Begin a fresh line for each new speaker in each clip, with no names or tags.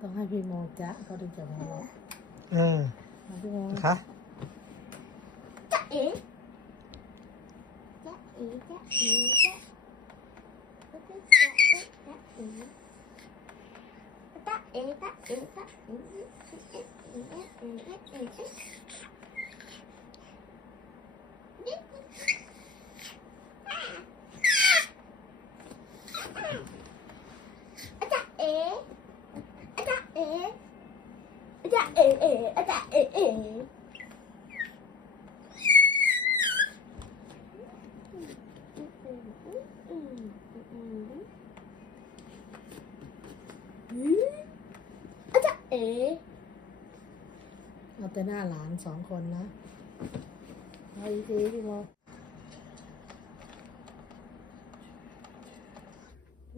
ต้องให้พี่โมจ๊ะเขาถึงจะมาแล้ว
เออ
พี่โม
นะคะ
จ๊ะเอ๋จ๊ะเอ๋จ๊ะเอ๋จ๊ะจ๊ะจ๊ะจ๊ะเอ๋จ๊ะเอ๋จ๊ะเอ๋จ๊ะเอ๋จ๊ะเอ๋จ๊ะเอ๋จ๊ะเอ๋จ๊ะจ๊ะเอ๋จ๊ะเอ๋จ๊ะ เอ๋อ๋จ๊ะเอ๋เอ๋อาจารย์เอ๋
เอาแต่หน้าหลานสองคนนะเอาอีกทีพี่โม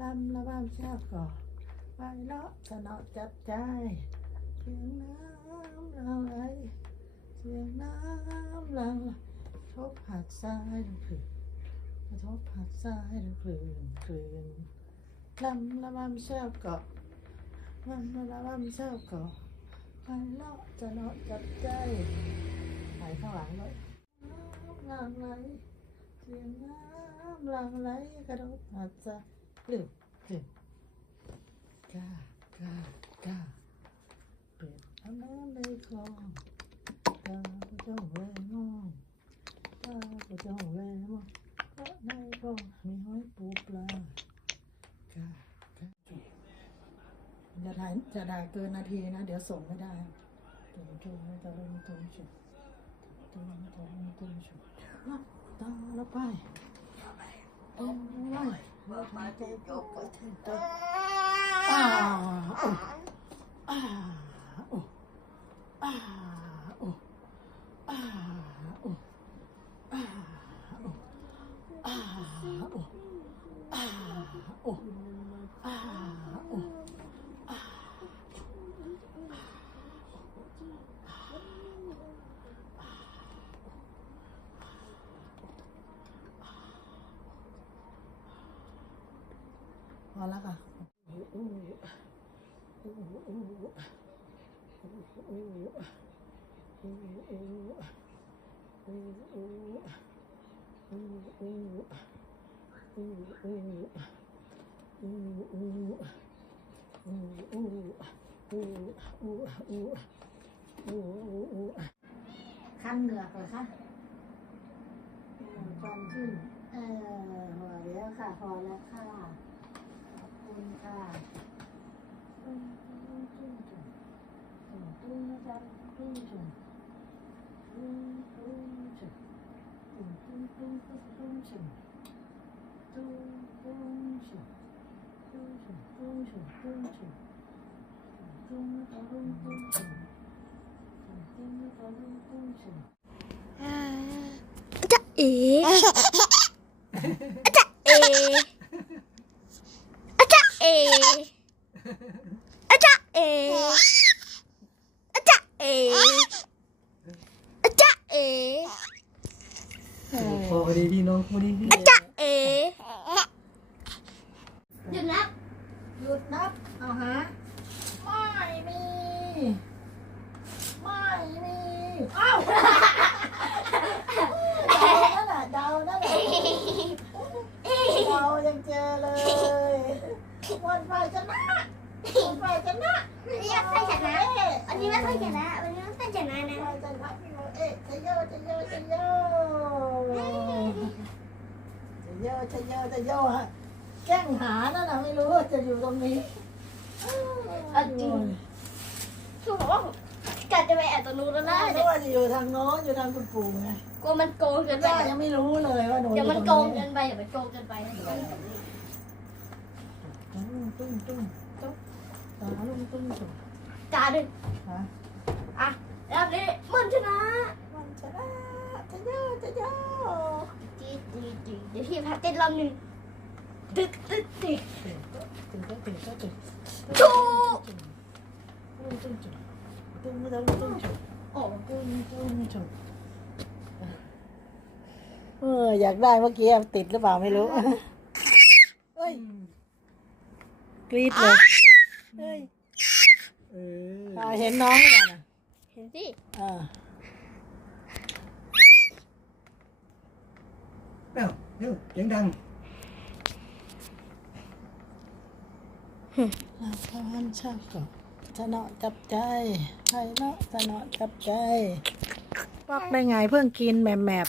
ลำละบ้ามชาบก่อไปเลาะสนอจับใจ เสียงน้ำเราไหลเสียงน้ำเราทบหัดซ้ายทุกคืนกระทบหัดซ้ายทุกคืนคืนลำละบ้ามชาบก่อนลำละบ้ามชาบก่อนไปเลาะจะเลาะจับใจไหลข้างหลังเลยน้ำหลังไหลเสียงน้ำหลังไหลกระโดดหัดจะกลึบกลึบกล้ากล้ากล้าเปลี่ยนน้ำน้ำในคลองตาผู้เจ้าแวงองตาผู้เจ้าแวมองเพราะในคลอง มีห้อยปูปลากล้ากล้าจะถ่ายจะได้เกินนาทีนะ เดี๋ยวส่งไม่ได้ตุ้มตุ้มตะลุมตุ้มฉุบตุ้มตะลุมตุ้มฉุบตาแล้วไปเอ็มไว้เราทำใจะยกไปถึงตัวอ้าโอ้าโอ้อ้าโอ้อ้าโอ้อ้าโอ้อ้าโอ้อ้าโอ้อ้าโอ้ พ อแล้วค่ะคันเหงือกเหรอคะฟันขึ้นเออพอแล้วค่ะพอแล้วค่ะ 보니까 뚱뚱뚱뚱 뚱뚱뚱뚱뚱 뚱뚱뚱 뚱뚱뚱뚱뚱 뚱뚱뚱 뚱뚱뚱뚱뚱 뚱뚱뚱뚱뚱 자, 이.
จ๊ะเอ๋จ๊ะเอ๋จ๊ะเอ๋จ๊ะเอ๋
พอดีพี่น้องพอดีพี่
จ๊ะเอ๋หยุดนะ
หยุดนับเอาหาไม่มีไม่มีเอ้าเดานั่นแหละเดานั่นแหละเดายังเจอเลย วันไฟชนะวันไฟชนะ
อันนี้ไม่ค่อยชนะอันนี้ไม่ค่อยชนะอันนี้ไม่ค่อยชนะนะ
ไฟชนะพี่โมเอ๊ะจโยจโยจโยจโยจโยจโยฮะแกล้งหานั่นนะไม่รู้ว่าจะอยู่ตรงนี้
เอาจริงคือบอกว่ากัดจะไปแอบตรงนู้นแล้วนะ
ไม่รู้ว่าจะอยู่ทางโน้นอยู่ทางคุณปู่ไง
กลัวมันโกงเกินไป
ยังไม่รู้เลยว่าหนู
เดี๋ยวมันโกงเกินไปเดี๋ยวมันโกงเกินไป นะ
ตุ้งตุ้งตุ้งตุ้งตาลุงตุ้งตุ้ง
กาดึง
ฮะ
อะแล้วนี้มันชนะ
มันชนะจะโยจะโย
จีจีจีเดี๋ยวพี่พัดเต้นรอบหนึ่งตึ๊ดตึ๊ดตึ๊ด
ตึงก็ตึงก็ตึง
ชู
ตุ้งตุ้งตุ้งตุ้งตุ้งตุ้งตุ้ง
โอ้
ตุ้งตุ้งตุ้งเอออยากได้เมื่อกี้ติดหรือเปล่าไม่รู้เฮ้ย กรี๊ดเลยเฮ้ย
เออ
อ่าเห็นน้องหรือเปล่านะ
เห็นสิ
อ่า
เอ้าเร็วเสียงดัง
ละครชาติก่อนสนอจับใจไพเราะสนอจับใจวักได้ไงเพิ่งกินแหมบแหมบ